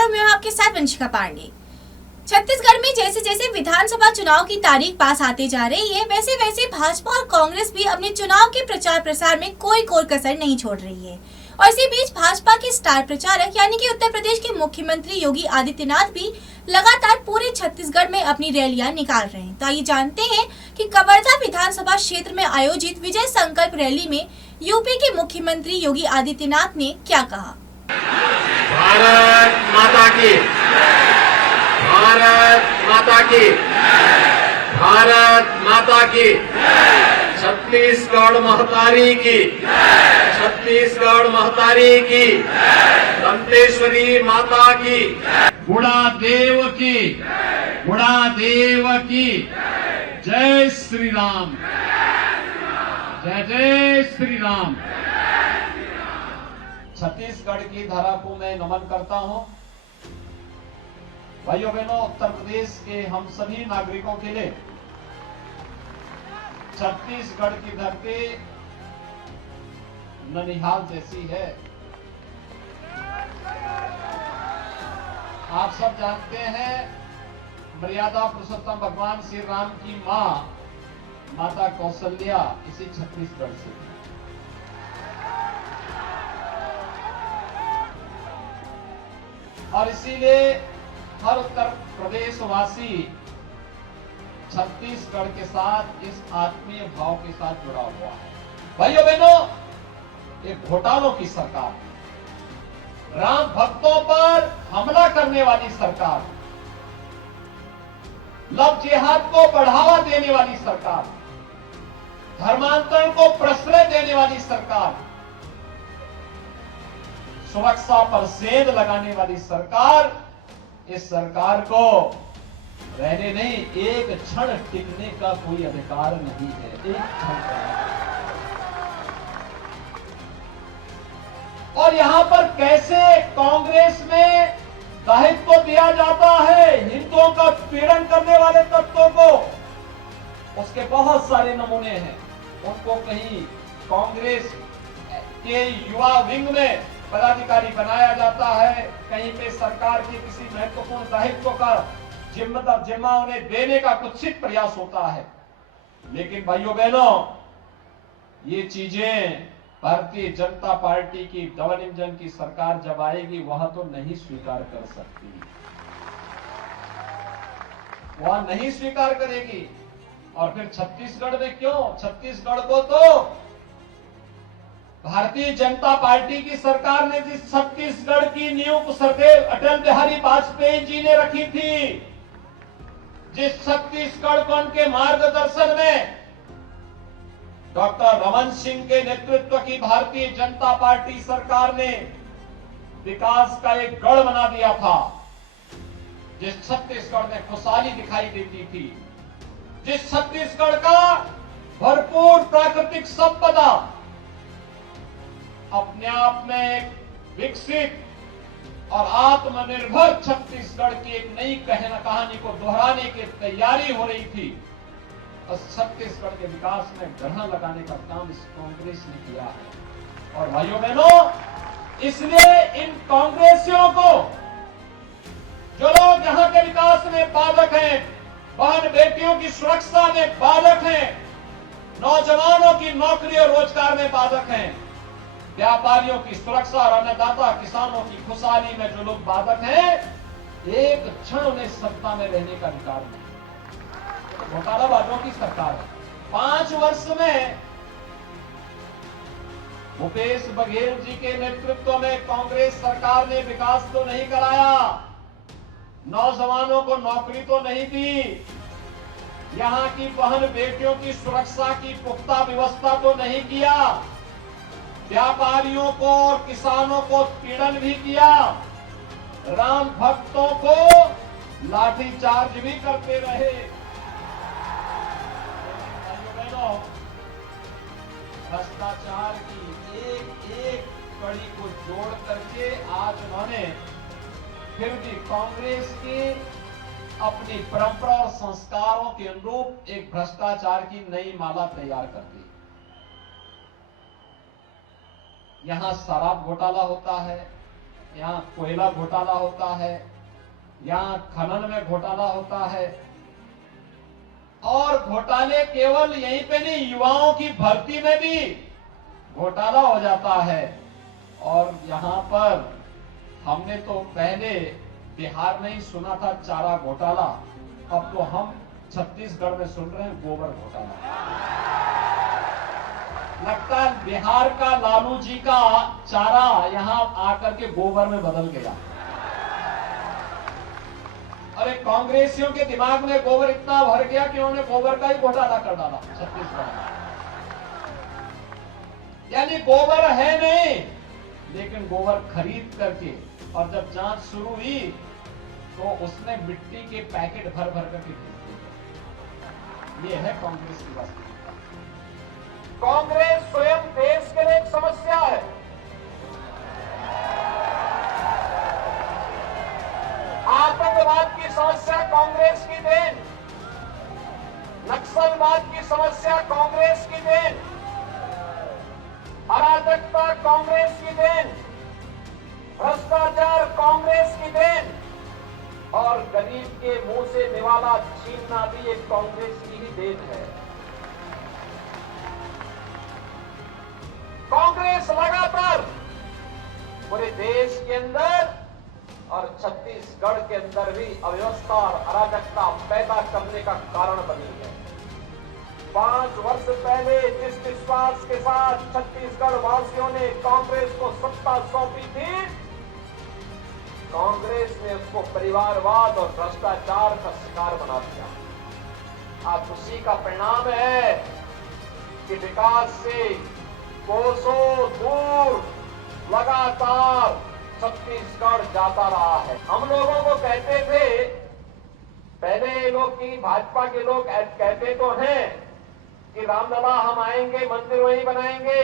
नमस्कार, मैं हूं आपके साथ वंशिका पांडे। छत्तीसगढ़ में जैसे जैसे विधानसभा चुनाव की तारीख पास आते जा रही है, वैसे वैसे भाजपा और कांग्रेस भी अपने चुनाव के प्रचार प्रसार में कोई कसर नहीं छोड़ रही है। और इसी बीच भाजपा के स्टार प्रचारक यानी कि उत्तर प्रदेश के मुख्यमंत्री योगी आदित्यनाथ भी लगातार पूरे छत्तीसगढ़ में अपनी रैलियां निकाल रहे हैं। तो आइए जानते हैं कि कवर्धा विधानसभा क्षेत्र में आयोजित विजय संकल्प रैली में यूपी के मुख्यमंत्री योगी आदित्यनाथ ने क्या कहा। भारत माता की, भारत माता की, भारत माता की, छत्तीसगढ़ महतारी की, छत्तीसगढ़ महतारी की, दंतेश्वरी माता की, बुढ़ा देव की, बुढ़ा देव की, जय श्री राम, जय जय श्री राम। छत्तीसगढ़ की धरा को मैं नमन करता हूं। भाइयों बहनों, उत्तर प्रदेश के हम सभी नागरिकों के लिए छत्तीसगढ़ की धरती ननिहाल जैसी है। आप सब जानते हैं, मर्यादा पुरुषोत्तम भगवान श्री राम की मां माता कौशल्या इसी छत्तीसगढ़ से। और इसीलिए हर उत्तर प्रदेश वासी छत्तीसगढ़ के साथ इस आत्मीय भाव के साथ जुड़ा हुआ है। भाइयों बहनों, एक घोटालों की सरकार, राम भक्तों पर हमला करने वाली सरकार, लव जिहाद को बढ़ावा देने वाली सरकार, धर्मांतरण को प्रश्रय देने वाली सरकार, सुरक्षा पर सेंध लगाने वाली सरकार, इस सरकार को रहने नहीं, एक क्षण टिकने का कोई अधिकार नहीं है। एक क्षण। और यहां पर कैसे कांग्रेस में दायित्व दिया जाता है हिंदुओं का पीड़न करने वाले तत्वों को, उसके बहुत सारे नमूने हैं। उनको कहीं कांग्रेस के युवा विंग में पदाधिकारी बनाया जाता है, कहीं पे सरकार के किसी महत्वपूर्ण दायित्व का जिम्मा उन्हें देने का कुत्सित प्रयास होता है। लेकिन भाइयों बहनों, ये चीजें भारतीय जनता पार्टी की डबल इंजन की सरकार जब आएगी वह तो नहीं स्वीकार कर सकती, वह नहीं स्वीकार करेगी। और फिर छत्तीसगढ़ में क्यों? छत्तीसगढ़ को तो भारतीय जनता पार्टी की सरकार ने जिस छत्तीसगढ़ की नींव सरदेव अटल बिहारी वाजपेयी जी ने रखी थी, जिस छत्तीसगढ़ को उनके मार्गदर्शन में डॉक्टर रमन सिंह के नेतृत्व की भारतीय जनता पार्टी सरकार ने विकास का एक गढ़ बना दिया था, जिस छत्तीसगढ़ में खुशहाली दिखाई देती थी, जिस छत्तीसगढ़ का भरपूर प्राकृतिक संपदा अपने आप में एक विकसित और आत्मनिर्भर छत्तीसगढ़ की एक नई कहानी को दोहराने की तैयारी हो रही थी। और छत्तीसगढ़ के विकास में ग्रहण लगाने का काम इस कांग्रेस ने किया है। और भाइयों बहनों, इसलिए इन कांग्रेसियों को, जो लोग यहाँ के विकास में बाधक हैं, बहन बेटियों की सुरक्षा में बाधक हैं, नौजवानों की नौकरी और रोजगार में बाधक हैं, व्यापारियों की सुरक्षा और अन्नदाता किसानों की खुशहाली में जो लोग बाधक हैं, एक क्षण उन्हें सत्ता में रहने का अधिकार नहीं। घोटालाबाजों की सरकार है। 5 वर्ष में भूपेश बघेल जी के नेतृत्व में कांग्रेस सरकार ने विकास तो नहीं कराया, नौजवानों को नौकरी तो नहीं दी, यहां की बहन बेटियों की सुरक्षा की पुख्ता व्यवस्था तो नहीं किया, व्यापारियों को और किसानों को पीड़न भी किया, राम भक्तों को लाठीचार्ज भी करते रहे। भ्रष्टाचार की एक एक कड़ी को जोड़ करके आज उन्होंने फिर भी कांग्रेस की अपनी परंपरा और संस्कारों के अनुरूप एक भ्रष्टाचार की नई माला तैयार कर दी। यहां शराब घोटाला होता है, यहाँ कोयला घोटाला होता है, यहाँ खनन में घोटाला होता है, और घोटाले केवल यहीं पे नहीं, युवाओं की भर्ती में भी घोटाला हो जाता है। और यहाँ पर हमने तो पहले बिहार में ही सुना था चारा घोटाला, अब तो हम छत्तीसगढ़ में सुन रहे हैं गोबर घोटाला। लगता है बिहार का लालू जी का चारा यहां आकर के गोबर में बदल गया। अरे कांग्रेसियों के दिमाग में गोबर इतना भर गया कि उन्होंने गोबर का ही घोटाला कर डाला छत्तीसगढ़ में। यानी गोबर है नहीं, लेकिन गोबर खरीद करके, और जब जांच शुरू हुई तो उसने मिट्टी के पैकेट भर भर करके भेज दिए। ये है कांग्रेस की वास्तविकता। कांग्रेस स्वयं देश के लिए एक समस्या है। आतंकवाद की समस्या कांग्रेस की देन, नक्सलवाद की समस्या कांग्रेस की देन, अराजकता कांग्रेस की देन, भ्रष्टाचार कांग्रेस की देन, और गरीब के मुंह से निवाला छीनना भी एक कांग्रेस की ही देन है। कांग्रेस लगातार पूरे देश के अंदर और छत्तीसगढ़ के अंदर भी अव्यवस्था और अराजकता पैदा करने का कारण बनी है। 5 वर्ष पहले जिस विश्वास के साथ छत्तीसगढ़ वासियों ने कांग्रेस को सत्ता सौंपी थी, कांग्रेस ने उसको परिवारवाद और भ्रष्टाचार का शिकार बना दिया। आज उसी का परिणाम है कि विकास से कोसों दूर लगातार छत्तीसगढ़ जाता रहा है। हम लोगों को कहते थे, पहले लोग की भाजपा के लोग कहते तो हैं कि रामलला हम आएंगे, मंदिर वहीं बनाएंगे,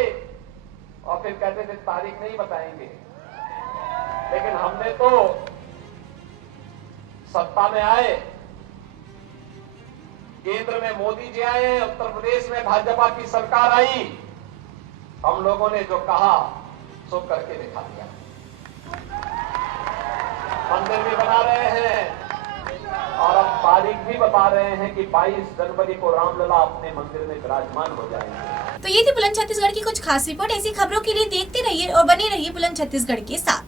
और फिर कहते थे तारीख नहीं बताएंगे। लेकिन हमने तो सत्ता में आए, केंद्र में मोदी जी आए, उत्तर प्रदेश में भाजपा की सरकार आई, हम लोगों ने जो कहा सो करके दिखा दिया। मंदिर भी बना रहे हैं और अब तारीख भी बता रहे हैं कि 22 जनवरी को रामलला अपने मंदिर में विराजमान हो जाएंगे। तो ये थी बुलंद छत्तीसगढ़ की कुछ खास रिपोर्ट। ऐसी खबरों के लिए देखते रहिए और बने रहिए बुलंद छत्तीसगढ़ के साथ।